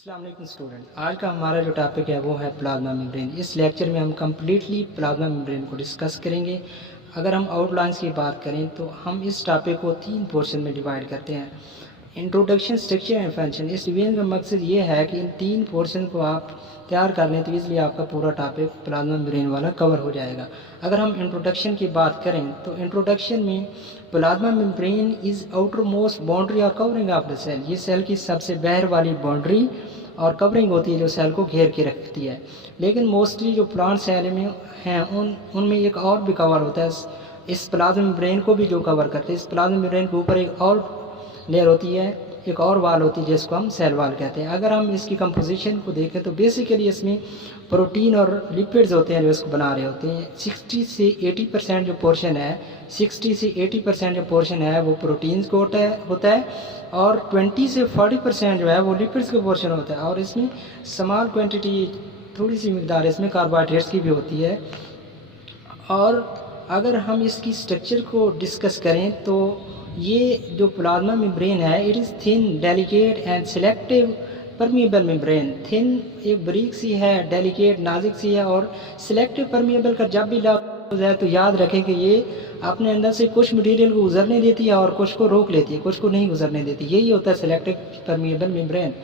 अस्सलाम वालेकुम स्टूडेंट, आज का हमारा जो टॉपिक है वो है प्लाज्मा मेम्ब्रेन। इस लेक्चर में हम कम्प्लीटली प्लाज्मा मेम्ब्रेन को डिस्कस करेंगे। अगर हम आउटलाइंस की बात करें तो हम इस टॉपिक को 3 पोर्शन में डिवाइड करते हैं। Introduction, structure and function. इस डिवीजन का मकसद ये है कि इन 3 पोर्शन को आप तैयार कर लें तो इसलिए आपका पूरा टॉपिक प्लाज्मा मेम्ब्रेन वाला कवर हो जाएगा। अगर हम इंट्रोडक्शन की बात करें तो इंट्रोडक्शन में plasma membrane is outer most boundary और कवरिंग ऑफ द सेल। ये सेल की सबसे बाहर वाली बाउंड्री और कवरिंग होती है जो सेल को घेर के रखती है। लेकिन मोस्टली जो प्लांट सेल में हैं उनमें एक और भी कवर होता है, इस प्लाज्मा मेम्ब्रेन को भी जो कवर करते हैं। इस प्लाज्मा मेम्ब्रेन के ऊपर एक और लेयर होती है, एक और वाल होती है जिसको हम सेल वाल कहते हैं। अगर हम इसकी कंपोजिशन को देखें तो बेसिकली इसमें प्रोटीन और लिपिड्स होते हैं जो इसको बना रहे होते हैं। 60 से 80% जो पोर्शन है, 60 से 80% जो पोर्शन है वो प्रोटीन्स को होता है और 20 से 40% जो है वो लिपिड्स का पोर्शन होता है। और इसमें स्मॉल क्वांटिटी, थोड़ी सी मिकदार इसमें कार्बोहाइड्रेट्स की भी होती है। और अगर हम इसकी स्ट्रक्चर को डिस्कस करें तो ये जो प्लाज्मा मेम्ब्रेन है, it is thin, delicate and selective permeable membrane. Thin एक बारीक सी है, डेलिकेट नाजुक सी है, और सिलेक्टिव परमिएबल का जब भी लफ्ज़ है तो याद रखें कि ये अपने अंदर से कुछ मटेरियल को गुजरने देती है और कुछ को रोक लेती है, कुछ को नहीं गुजरने देती। यही होता है सिलेक्टिव परमिएबल मेम्ब्रेन।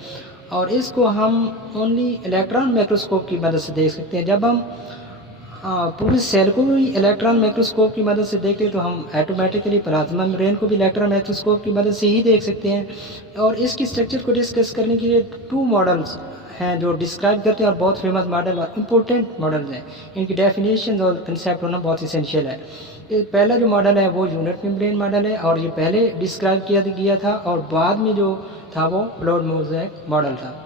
और इसको हम ओनली इलेक्ट्रॉन माइक्रोस्कोप की मदद से देख सकते हैं। जब हम पूरी सेल को भी इलेक्ट्रॉन माइक्रोस्कोप की मदद से देखते हैं तो हम ऑटोमेटिकली प्लाज्मा मेम्ब्रेन को भी इलेक्ट्रॉन माइक्रोस्कोप की मदद से ही देख सकते हैं। और इसकी स्ट्रक्चर को डिस्कस करने के लिए 2 मॉडल्स हैं जो डिस्क्राइब करते हैं और बहुत फेमस मॉडल और इम्पोर्टेंट मॉडल्स हैं। इनकी डेफिनेशन और कंसेप्ट होना बहुत इसेंशियल है। पहला जो मॉडल है वो यूनिट मेम्ब्रेन मॉडल है और ये पहले डिस्क्राइब किया गया था और बाद में जो था वो फ्लूइड मोज़ेक मॉडल था।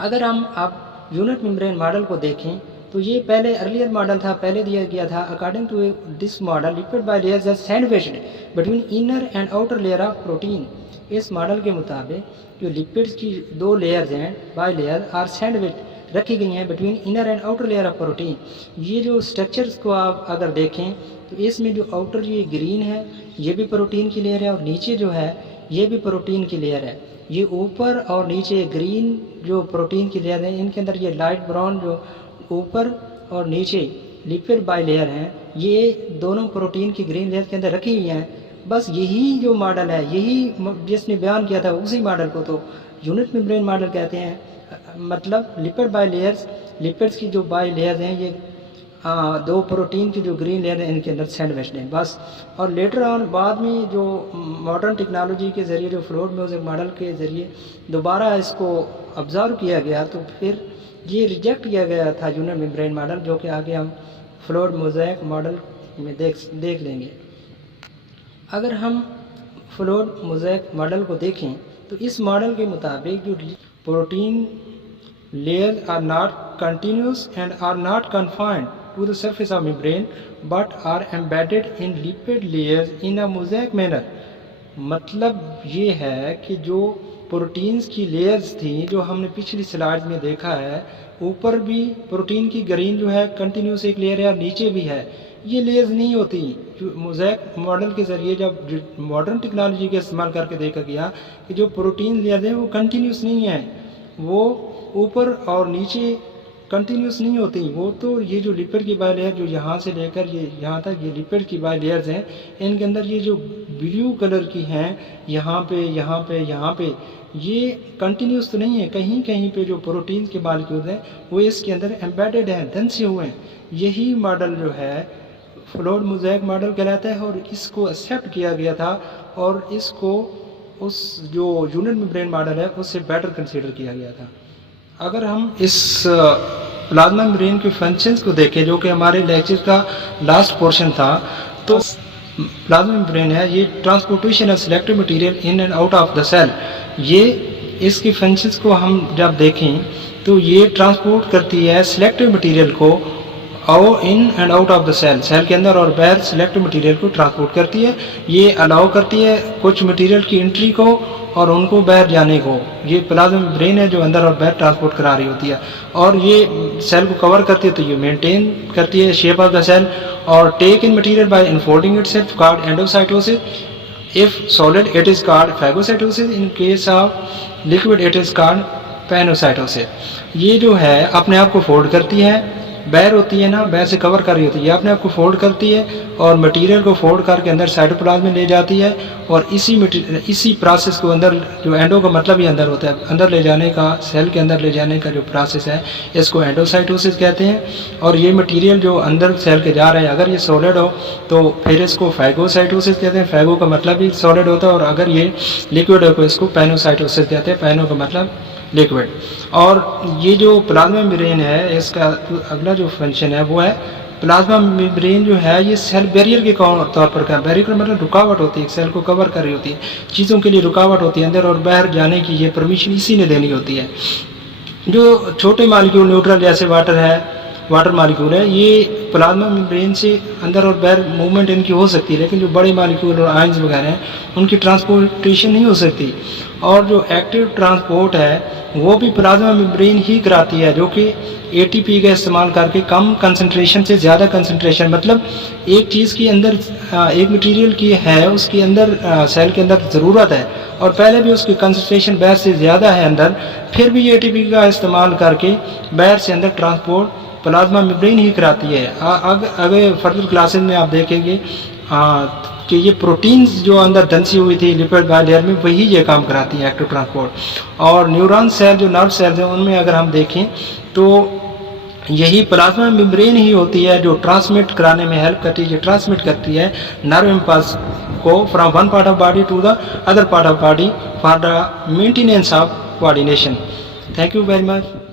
अगर हम अब यूनिट मेम्ब्रेन मॉडल को देखें तो ये पहले अर्लियर मॉडल था, पहले दिया गया था। According to this model, lipid bilayers are sandwiched between inner and outer layer of protein. इस मॉडल के मुताबिक जो लिपिड्स की 2 लेयर्स हैं, बाय लेयर आर सैंडविच्ड रखी गई हैं between inner and outer layer of protein. ये जो स्ट्रक्चर्स को आप अगर देखें तो इसमें जो आउटर ये ग्रीन है ये भी प्रोटीन की लेयर है और नीचे जो है ये भी प्रोटीन की लेयर है। ये ऊपर और नीचे ग्रीन जो प्रोटीन की लेयर है, इनके अंदर ये लाइट ब्राउन जो ऊपर और नीचे लिपिड बाय लेयर हैं, ये दोनों प्रोटीन की ग्रीन लेयर के अंदर रखी हुई हैं। बस यही जो मॉडल है, यही जिसने बयान किया था उसी मॉडल को तो यूनिट मेम्ब्रेन मॉडल कहते हैं। मतलब लिपिड बाय लेयर्स, लिपिड्स की जो बाय लेयर्स हैं ये 2 प्रोटीन की जो ग्रीन लेयर है इनके अंदर सैंडविच्ड हैं बस। और लेटर ऑन बाद में जो मॉडर्न टेक्नोलॉजी के ज़रिए, जो फ्लूइड मोज़ेक मॉडल के ज़रिए दोबारा इसको ऑब्ज़र्व किया गया तो फिर ये रिजेक्ट किया गया था यूनिट मेम्ब्रेन मॉडल, जो कि आगे हम फ्लूइड मोज़ेक मॉडल में देख लेंगे। अगर हम फ्लूइड मोज़ेक मॉडल को देखें तो इस मॉडल के मुताबिक जो protein layer are not continuous and are not confined to the surface of membrane but are embedded in lipid layers in a mosaic manner. मतलब ये है कि जो प्रोटीन्स की लेयर्स थी जो हमने पिछली स्लाइड में देखा है, ऊपर भी प्रोटीन की ग्रीन जो है कंटिन्यूस एक लेयर है और नीचे भी है। ये लेयर्स नहीं होती। मोज़ेक मॉडल के ज़रिए जब मॉडर्न टेक्नोलॉजी का इस्तेमाल करके देखा गया कि जो प्रोटीन लेयर है वो कंटिन्यूस नहीं है, वो ऊपर और नीचे कंटिन्यूस नहीं होती। वो तो ये जो लिपिड की बाय लेयर जो यहाँ से लेकर ये यहाँ तक ये लिपिड की बाय लेयर्स हैं, इनके अंदर ये जो ब्लू कलर की हैं यहाँ पे यहाँ पे यहाँ पे, ये कंटिन्यूस तो नहीं है। कहीं कहीं पे जो प्रोटीन के मॉलिक्यूल्स हैं वो इसके अंदर एम्बेडेड हैं, धंसे हुए हैं। यही मॉडल जो है फ्लूइड मोज़ेक मॉडल कहलाता है और इसको एक्सेप्ट किया गया था और इसको उस जो यूनिट मेम्ब्रेन मॉडल है उससे बेटर कंसीडर किया गया था। अगर हम इस प्लाज्मा मेम्ब्रेन के फंक्शंस को देखें जो कि हमारे लेक्चर का लास्ट पोर्शन था, तो प्लाज्मा मेम्ब्रेन है ये transportation of selective material in and out of the cell. ये इसकी फंक्शंस को हम जब देखें तो ये ट्रांसपोर्ट करती है सिलेक्टिव मटेरियल को in and out of the cell, cell के अंदर और बाहर सिलेक्टिव मटेरियल को ट्रांसपोर्ट करती है। ये अलाउ करती है कुछ मटेरियल की एंट्री को और उनको बाहर जाने को। ये प्लाज्मा मेम्ब्रेन है जो अंदर और बाहर ट्रांसपोर्ट करा रही होती है और ये सेल को कवर करती है, तो ये मेंटेन करती है शेप ऑफ द सेल और take in material by infolding itself called endocytosis. If solid it is called phagocytosis. In case of liquid it is called pinocytosis. ये जो है अपने आप को फोल्ड करती है, बैर होती है ना, बैर से कवर कर रही होती है, ये अपने आप को फोल्ड करती है और मटेरियल को फोल्ड करके अंदर साइटोप्लाज्म में ले जाती है और इसी प्रोसेस को अंदर, जो एंडो का मतलब ही अंदर होता है, अंदर ले जाने का, सेल के अंदर ले जाने का जो प्रोसेस है इसको एंडोसाइटोसिस कहते हैं। और ये मटेरियल जो अंदर सेल के जा रहा है, अगर ये सॉलिड हो तो फिर इसको फैगोसाइटोसिस कहते हैं, फैगो का मतलब ही सॉलिड होता है, और अगर ये लिक्विड हो तो इसको पैनोसाइटोसिस कहते हैं, पैनो का मतलब लिक्विड। और ये जो प्लाज्मा मेम्ब्रेन है, इसका अगला जो फंक्शन है वो है, प्लाज्मा मेम्ब्रेन जो है ये सेल बैरियर के तौर पर का, बैरियर का मतलब रुकावट होती है, सेल को कवर कर रही होती है, चीज़ों के लिए रुकावट होती है, अंदर और बाहर जाने की ये परमिशन इसी ने देनी होती है। जो छोटे मालिक्यूल न्यूट्रल जैसे वाटर है, वाटर मालिक्यूल है, ये प्लाज्मा मेम्ब्रेन से अंदर और बाहर मूवमेंट इनकी हो सकती है, लेकिन जो बड़े मालिक्यूल और आयंस वगैरह हैं उनकी ट्रांसपोर्टेशन नहीं हो सकती। और जो एक्टिव ट्रांसपोर्ट है वो भी प्लाज्मा मेम्ब्रेन ही कराती है, जो कि एटीपी का इस्तेमाल करके कम कंसंट्रेशन से ज़्यादा कंसंट्रेशन, मतलब एक चीज़ के अंदर, एक मटेरियल की है उसके अंदर, सेल के अंदर ज़रूरत है और पहले भी उसकी कंसंट्रेशन बाहर से ज़्यादा है अंदर, फिर भी एटीपी का इस्तेमाल करके बाहर से अंदर ट्रांसपोर्ट प्लाज्मा मेम्ब्रेन ही कराती है। अगर फर्दर क्लासेस में आप देखेंगे कि ये प्रोटीन्स जो अंदर धंसी हुई थी लिपिड बाइलेयर में, वही ये काम कराती है, एक्टिव ट्रांसपोर्ट। और न्यूरॉन सेल, जो नर्व सेल्स हैं, उनमें अगर हम देखें तो यही प्लाज्मा मेम्ब्रेन ही होती है जो ट्रांसमिट कराने में हेल्प करती है, ट्रांसमिट करती है नर्व इम्पल्स को from one part of body to the other part of body for the maintenance of coordination. Thank you very much.